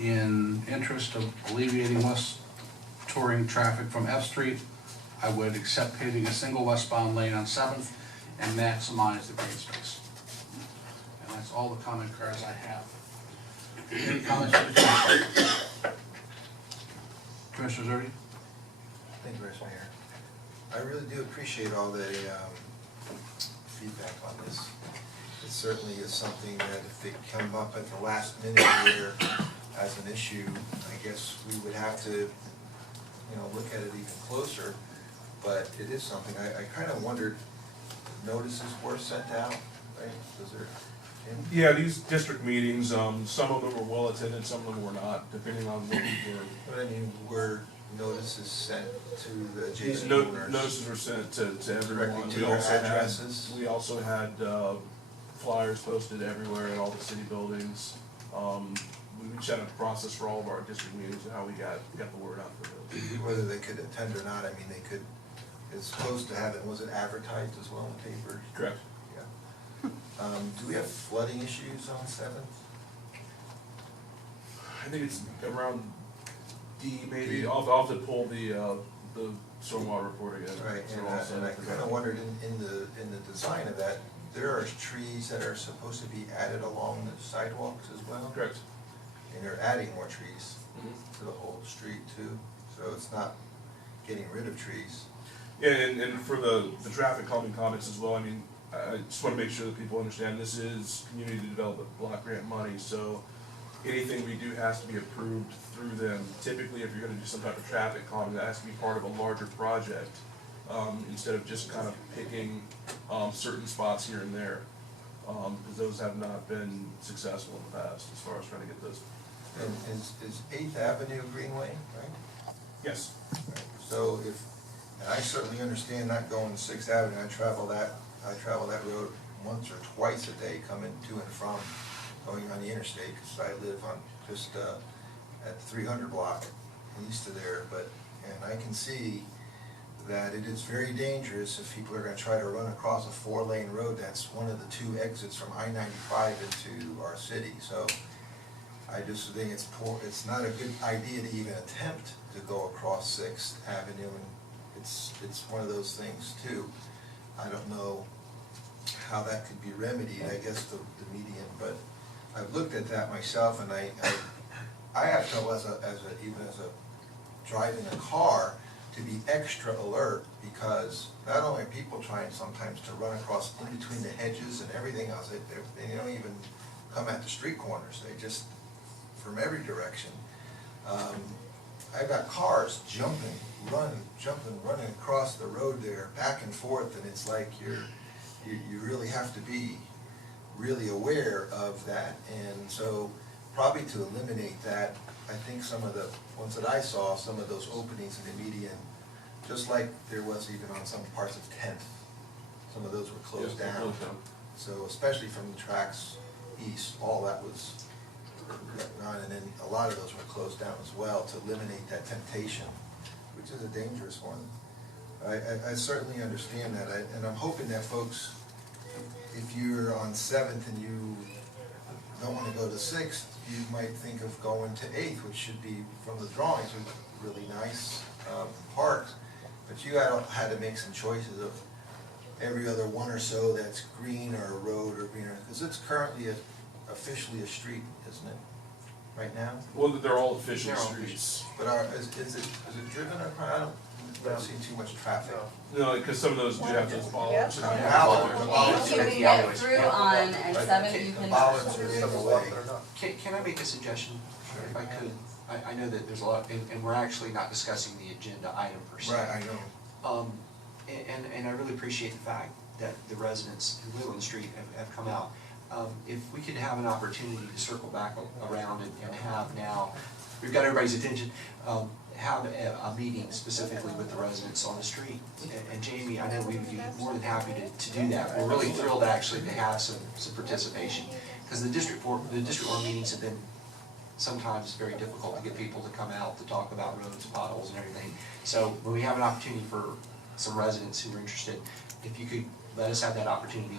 in interest of alleviating west touring traffic from F Street, I would accept paving a single westbound lane on 7th and maximize the green space. And that's all the comment cards I have. Any comments from the commission? Commissioner Zerdy? Thank you, Vice Mayor. I really do appreciate all the feedback on this. It certainly is something that if it come up at the last minute here as an issue, I guess we would have to, look at it even closer. But it is something, I kind of wondered, notices were sent out, right? Was there? Yeah, these district meetings, some of them were well attended, some of them were not, depending on what we were. But I mean, were notices sent to the These adjacent owners? notices were sent to everyone. Directly to their addresses? We also had flyers posted everywhere at all the city buildings. We set up a process for all of our district meetings and how we got the word out for those. Whether they could attend or not, I mean, they could, it's supposed to have it, was it advertised as well in the paper? Correct. Yeah. Do we have flooding issues on 7th? I think it's around D maybe. I'll have to pull the stormwater report again. Right, So and also- I kind of wondered in the design of that, there are trees that are supposed to be added along the sidewalks as well? Correct. And you're adding more trees Mhm. to the whole street too, so it's not getting rid of trees. Yeah, and for the traffic calming comments as well, I mean, I just want to make sure that people understand this is community development block grant money, so anything we do has to be approved through them. Typically, if you're gonna do some type of traffic calming, that has to be part of a larger project, instead of just kind of picking, certain spots here and there. Because those have not been successful in the past as far as trying to get those. And is 8th Avenue Greenway, right? Yes. So if, and I certainly understand not going to 6th Avenue, I travel that road once or twice a day coming to and from, going on the interstate, because I live on just at the 300 block east of there, and I can see that it is very dangerous if people are going to try to run across a 4-lane road. That's one of the 2 exits from I-95 into our city, so I just think it's poor, it's not a good idea to even attempt to go across 6th Avenue, and it's one of those things too. I don't know how that could be remedied, I guess the median, but I've looked at that myself, and I have trouble even as a driving a car to be extra alert, because not only are people trying sometimes to run across in between the hedges and everything else, they don't even come at the street corners, they just from every direction. I've got cars running across the road there, back and forth, and it's like you really have to be really aware of that. And so probably to eliminate that, I think some of the ones that I saw, some of those openings in the median, just like there was even on some parts of 10th, some of those were closed Yes, down. closed down. So especially from the tracks east, all that was on, and then a lot of those were closed down as well to eliminate that temptation, which is a dangerous one. I certainly understand that, and I'm hoping that folks, if you're on 7th and you don't want to go to 6th, you might think of going to 8th, which should be, from the drawings, are really nice parks. But you had to make some choices of every other one or so that's green or a road or green, because it's currently officially a street, isn't it, right now? Well, they're all official They're all streets. But is it driven or, I don't see too much traffic. No, because some of those do have those bollards. Yeah. If you can get through on and But 7, the you can. bollards are in the way. Can I make a suggestion, if I could? I know that there's a lot, and we're actually not discussing the agenda item per se. Right, I know. And I really appreciate the fact that the residents who live on the street have come out. If we could have an opportunity to circle back around and have now, we've got everybody's attention, have a meeting specifically with the residents on the street. And Jamie, I know we would be more than happy to do that. We're really thrilled actually to have some participation. Because the district board meetings have been sometimes very difficult to get people to come out to talk about roads, potholes and everything. So when we have an opportunity for some residents who are interested, if you could let us have that opportunity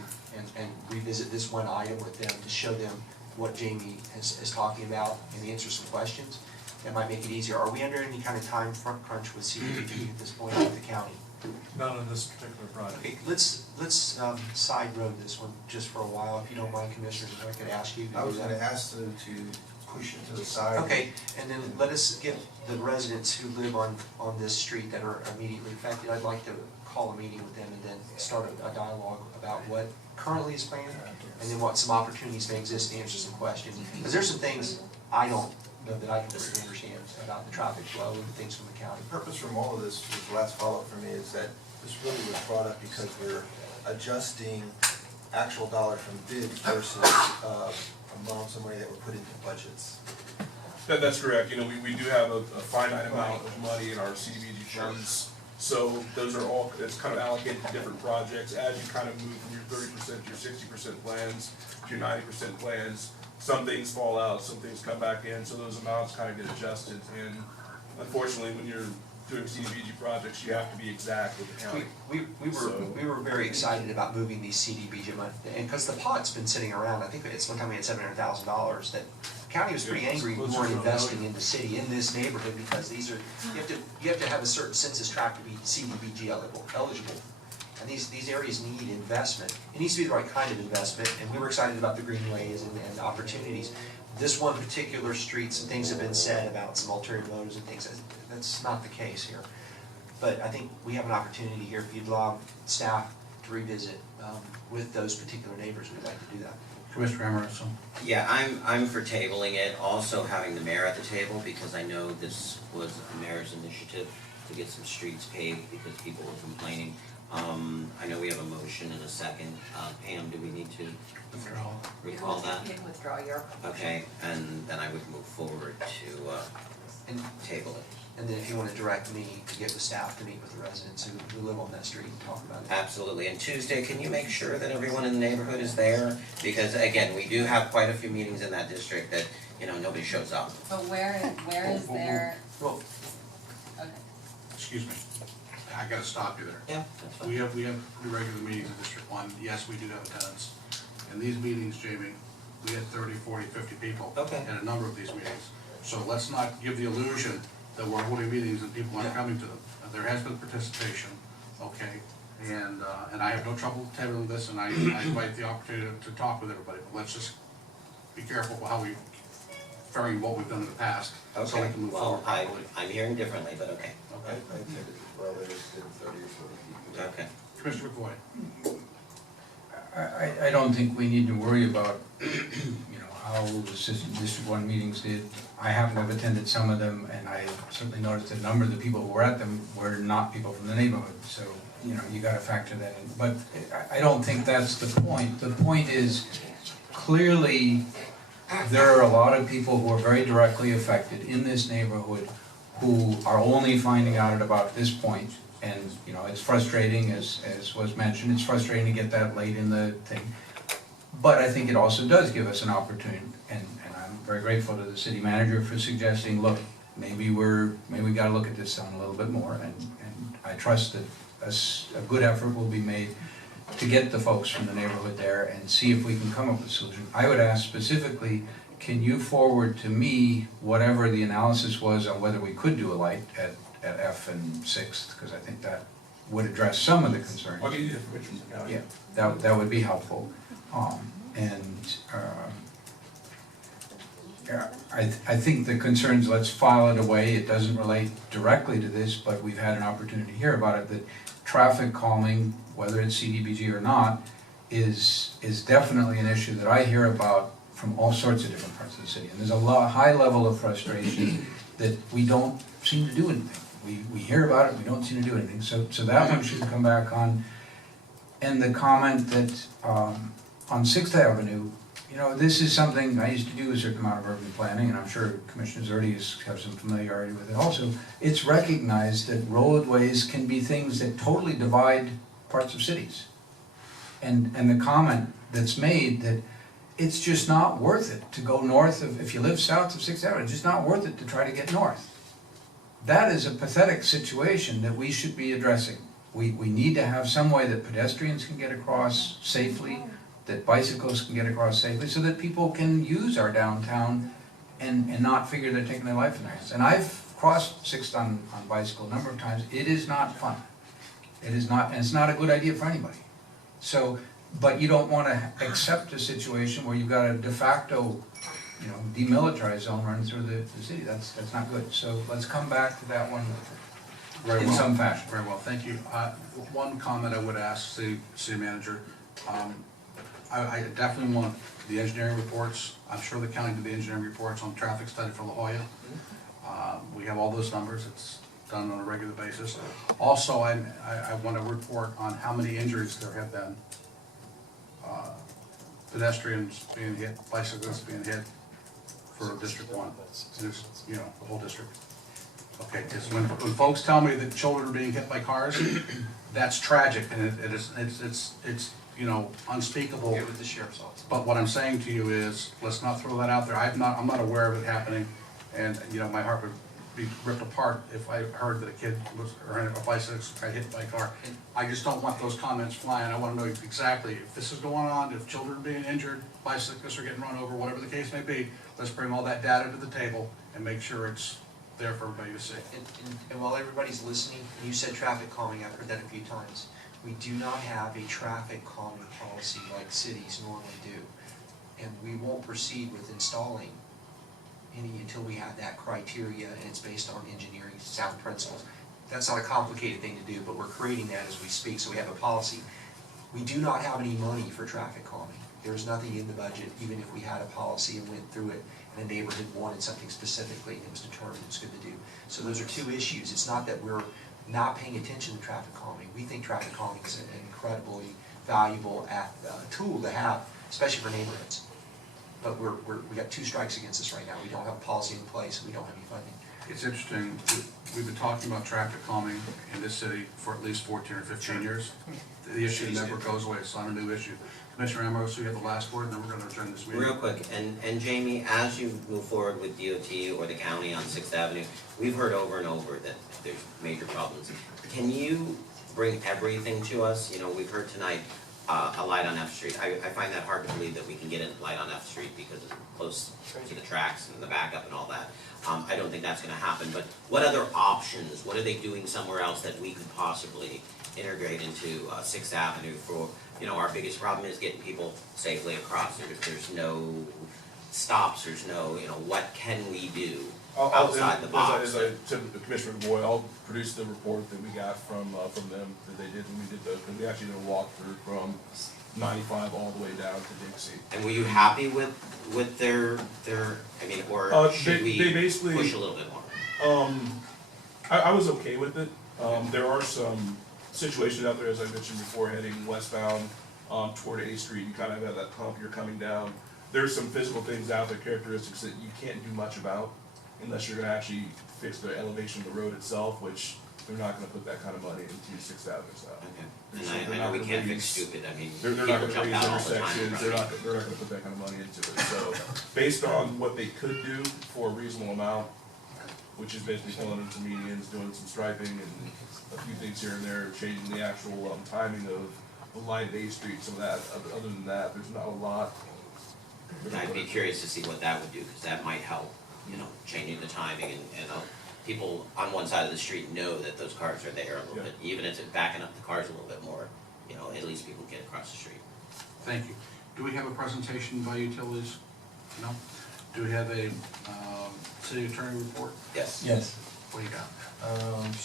and revisit this one item with them to show them what Jamie is talking about and answer some questions, that might make it easier. Are we under any kind of time crunch with CDBG at this point with the county? Not on this particular project. Okay, let's side road this one just for a while, if you don't mind, Commissioners, if I could ask you to do that. I was gonna ask them to push it to the side. Okay, and then let us get the residents who live on this street that are immediately affected, I'd like to call a meeting with them and then start a dialogue about what currently is planned, and then what some opportunities may exist to answer some questions. Because there's some things I don't know that I can really understand about the traffic flow and things from the county. The purpose from all of this, the last follow-up for me, is that this really was brought up because we're adjusting actual dollars from bid versus amounts of money that were put into budgets. That's correct, you know, we do have a finite amount of money in our CDBG funds, so those are all, it's kind of allocated to different projects. As you kind of move from your 30% to your 60% plans, to your 90% plans, some things fall out, some things come back in, so those amounts kind of get adjusted. And unfortunately, when you're doing CDBG projects, you have to be exact with the county. We were very excited about moving these CDBG money, and because the pot's been sitting around, I think it's one time we had $700,000, that the county was pretty angry we weren't investing in the city, in this neighborhood, because these are, you have to have a certain census tract to be CDBG eligible. And these areas need investment. It needs to be the right kind of investment, and we were excited about the greenways and opportunities. This one particular street, some things have been said about some ulterior motives and things. That's not the case here. But I think we have an opportunity here, if you'd allow staff to revisit with those particular neighbors, we'd like to do that. Commissioner Emerson? Yeah, I'm for tabling it, also having the mayor at the table, because I know this was the mayor's initiative to get some streets paved because people were complaining. I know we have a motion and a second. Pam, do we need to recall that? You can withdraw your. Okay, and then I would move forward to And table it. And then if you want to direct me to get with staff to meet with the residents who live on that street and talk about it. Absolutely. And Tuesday, can you make sure that everyone in the neighborhood is there? Because again, we do have quite a few meetings in that district that, you know, nobody shows up. But where is there, Well, okay. Excuse me, I gotta stop you there. Yeah, that's fine. We have pretty regular meetings in District 1, yes, we do have attendance. In these meetings, Jamie, we had 30, 40, 50 people. Okay. In a number of these meetings. So let's not give the illusion that we're holding meetings and people aren't coming to them. There has been participation, okay? And I have no trouble tabling this, and I invite the opportunity to talk with everybody. But let's just be careful how we vary what we've done in the past, so we Okay, can move well, forward properly. I'm hearing differently, but okay. I attended as well, there was 30 or 40 people. Okay. Commissioner McCoy? I don't think we need to worry about, you know, how the District 1 meetings did. I happen to have attended some of them, and I certainly noticed that a number of the people who were at them were not people from the neighborhood, so, you know, you gotta factor that in. But I don't think that's the point. The point is, clearly, there are a lot of people who are very directly affected in this neighborhood who are only finding out at about this point. And, you know, it's frustrating, as was mentioned, it's frustrating to get that late in the thing. But I think it also does give us an opportunity, and I'm very grateful to the city manager for suggesting, look, maybe we gotta look at this one a little bit more, and I trust that a good effort will be made to get the folks from the neighborhood there and see if we can come up with a solution. I would ask specifically, can you forward to me whatever the analysis was on whether we could do a light at F and 6th, because I think that would address some of the concerns. I'll get you the information from the county. Yeah, that would be helpful. I think the concerns, let's file it away. It doesn't relate directly to this, but we've had an opportunity to hear about it, that traffic calming, whether it's CDBG or not, is definitely an issue that I hear about from all sorts of different parts of the city. And there's a high level of frustration that we don't seem to do anything. We hear about it, we don't seem to do anything. So that one should come back on. And the comment that on 6th Avenue, you know, this is something I used to do a certain amount of urban planning, and I'm sure Commissioner Zerdy have some familiarity with it also. It's recognized that roadways can be things that totally divide parts of cities. And the comment that's made that it's just not worth it to go north of, if you live south of 6th Avenue, it's just not worth it to try to get north. That is a pathetic situation that we should be addressing. We need to have some way that pedestrians can get across safely, that bicycles can get across safely, so that people can use our downtown and not figure they're taking their life in their hands. And I've crossed Sixth on bicycle a number of times. It is not fun. It is not, and it's not a good idea for anybody. So, but you don't wanna accept a situation where you've got a de facto, demilitarized zone running through the city. That's not good. So let's come back to that one Very in well. some fashion. Very well, thank you. One comment I would ask city manager, I definitely want the engineering reports. I'm sure the county did the engineering reports on traffic study for La Jolla. We have all those numbers, it's done on a regular basis. Also, I want to report on how many injuries there have been. Pedestrians being hit, bicyclists being hit for District 1, and it's, the whole district. Okay, because when folks tell me that children are being hit by cars, that's tragic, and it's unspeakable. Get with the sheriff's office. But what I'm saying to you is, let's not throw that out there. I'm not aware of it happening, and, my heart would be ripped apart if I heard that a kid was, or a bicyclist got hit by a car. I just don't want those comments flying. I wanna know exactly if this is going on, if children are being injured, bicyclists are getting run over, whatever the case may be. Let's bring all that data to the table and make sure it's there for everybody to see. And while everybody's listening, and you said traffic calming, I've heard that a few times. We do not have a traffic calming policy like cities normally do. And we won't proceed with installing any until we have that criteria and it's based on engineering sound principles. That's not a complicated thing to do, but we're creating that as we speak, so we have a policy. We do not have any money for traffic calming. There's nothing in the budget, even if we had a policy and went through it and a neighborhood wanted something specifically and it was determined it's good to do. So those are two issues. It's not that we're not paying attention to traffic calming. We think traffic calming is an incredibly valuable tool to have, especially for neighborhoods. But we got two strikes against us right now. We don't have a policy in place, we don't have any funding. It's interesting, we've been talking about traffic calming in this city for at least 14 or 15 years. The issue never goes away, it's not a new issue. Commissioner Ambrose, you have the last word, and then we're gonna adjourn this meeting. Real quick, and Jamie, as you move forward with DOT or the county on Sixth Avenue, we've heard over and over that there's major problems. Can you bring everything to us? We've heard tonight, a light on F Street. I find that hard to believe that we can get a light on F Street because it's close to the tracks and the backup and all that. I don't think that's gonna happen, but what other options, what are they doing somewhere else that we could possibly integrate into Sixth Avenue for, our biggest problem is getting people safely across. There's no stops, there's no, what can we do outside the box? As I said to Commissioner Boyle, I'll produce the report that we got from them that they did when we did because we actually did a walkthrough from 95 all the way down to Dixie. And were you happy with their, or should They we basically push a little bit more? I was okay with it. There are some situations out there, as I mentioned before, heading westbound toward A Street. You kind of have that hump, you're coming down. There's some physical things out there, characteristics that you can't do much about unless you're gonna actually fix the elevation of the road itself, which they're not gonna put that kind of money into Sixth Avenue stuff. Okay, So and they're I not know we gonna can't raise- fix stupid, They're not people gonna jump raise out all the time. intersections, they're not gonna put that kind of money into it. So, based on what they could do for a reasonable amount, which is basically filling in some medians, doing some striping and a few things here and there, changing the actual timing of the light at A Street, some of that, other than that, there's not a lot. And I'd be curious to see what that would do, because that might help, changing the timing and people on one side of the street know that those cars are there a little Yeah. bit, even if it's backing up the cars a little bit more, at least people get across the street. Thank you. Do we have a presentation by utilities? No? Do we have a city attorney report? Yes. Yes. What do you got?